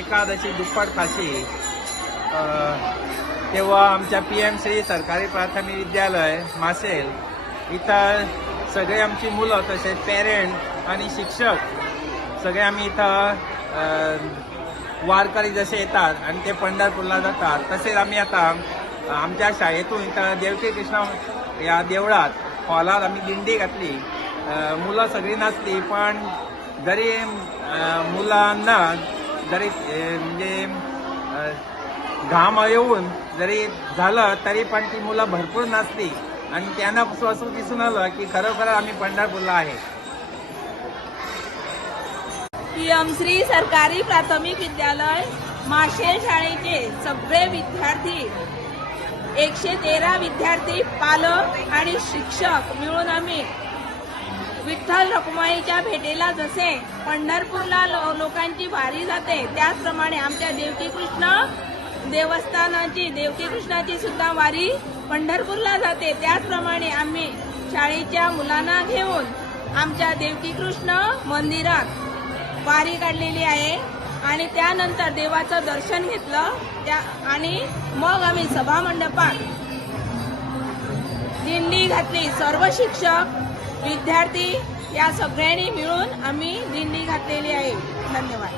एकादशी दुप्पट खाशी तेव्हा आमच्या PMC सरकारी प्राथमिक विद्यालय मासेल इथं सगळे आमची मुलं तसेच पेरेंट आणि शिक्षक सगळे आम्ही इथं वारकरी जसे येतात आणि ते पंढरपूरला जातात तसेच आम्ही आता आमच्या शाळेतून इथं देवकी कृष्ण या देवळात हॉलात आम्ही दिंडी घातली. मुलं सगळी नाचली पण जरी मुलांना जरी म्हणजे घाम येऊन जरी झालं तरी पण ती मुलं भरपूर नाचली आणि त्यांना असं दिसून आलं की खरोखर आम्ही पंढरपूरला आहे. PMC सरकारी प्राथमिक विद्यालय माशेल शाळेचे सगळे विद्यार्थी 113 विद्यार्थी पालक आणि शिक्षक मिळून आम्ही विठ्ठल रखुमाईच्या भेटेला जसे पंढरपूरला लोकांची वारी जाते त्याचप्रमाणे आमच्या देवकी कृष्ण देवस्थानाची देवकी कृष्णाची सुद्धा वारी पंढरपूरला जाते. त्याचप्रमाणे आम्ही शाळेच्या मुलांना घेऊन आमच्या देवकी कृष्ण मंदिरात वारी काढलेली आहे आणि त्यानंतर देवाचं दर्शन घेतलं आणि मग आम्ही सभा मंडपात दिंडी घातली. सर्व शिक्षक विद्यार्थी या सगळ्यांनी मिळून आम्ही दिंडी घातलेली आहे. धन्यवाद.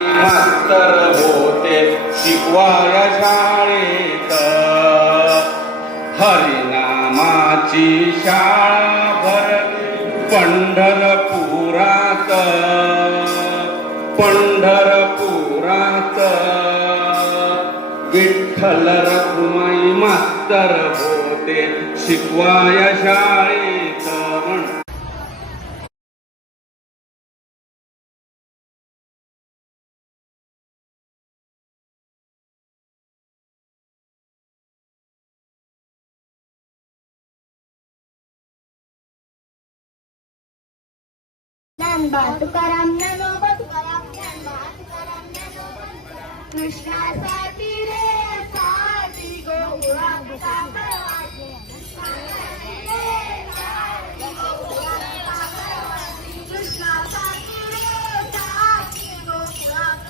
मास्तर होते शिकवाया शाळेत हरिनामाची शाळा भरली पंढरपुरात विठ्ठल रखुमाई मास्तर होते शिकवाया शाळेत. तुकाराम ज्ञानोबा तुकाराम तुकाराम ज्ञानोबा कृष्णासाठी रे साठी गोकुळात सापडवायचे कृष्णासाठी रे साठी गोकुळात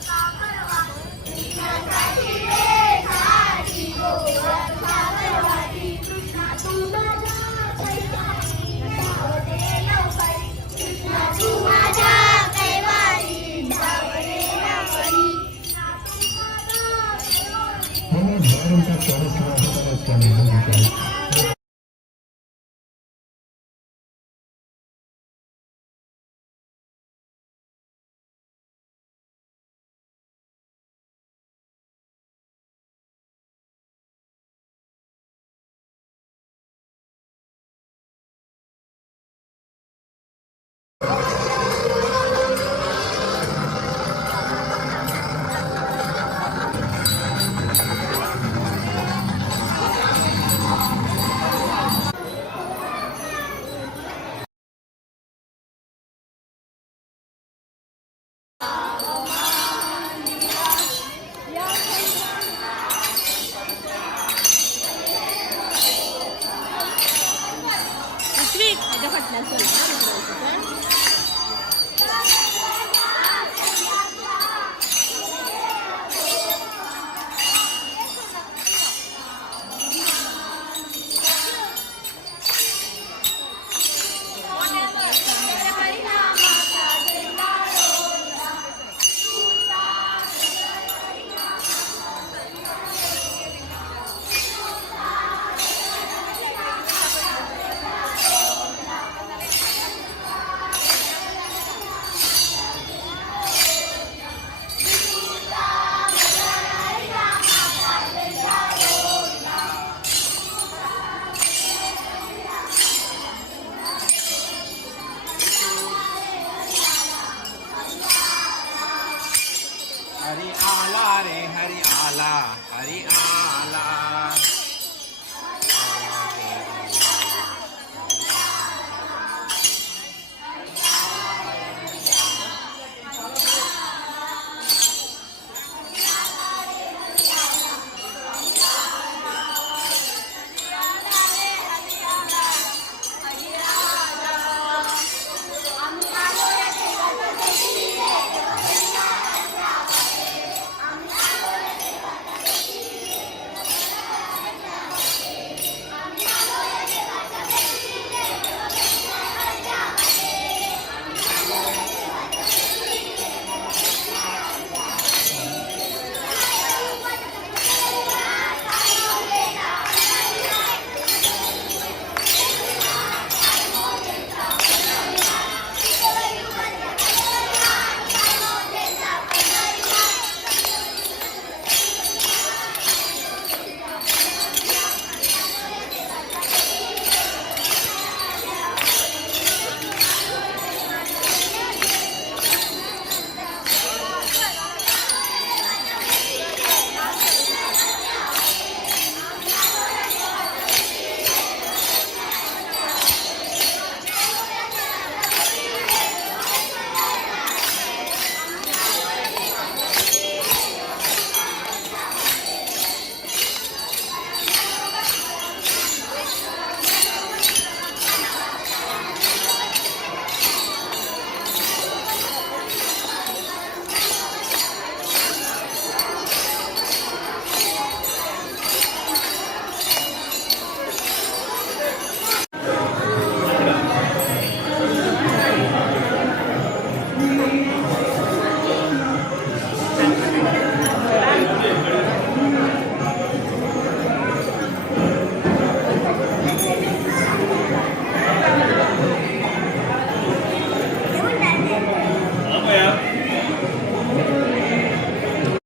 सापडवायचे कृष्णासाठी रे साठी गोकुळात सापडवायचे कृष्णा तू माझ्या कैवारी धावते लवकरी कृष्णा तू माझ्या कैवारी धावते लवकरी. पटना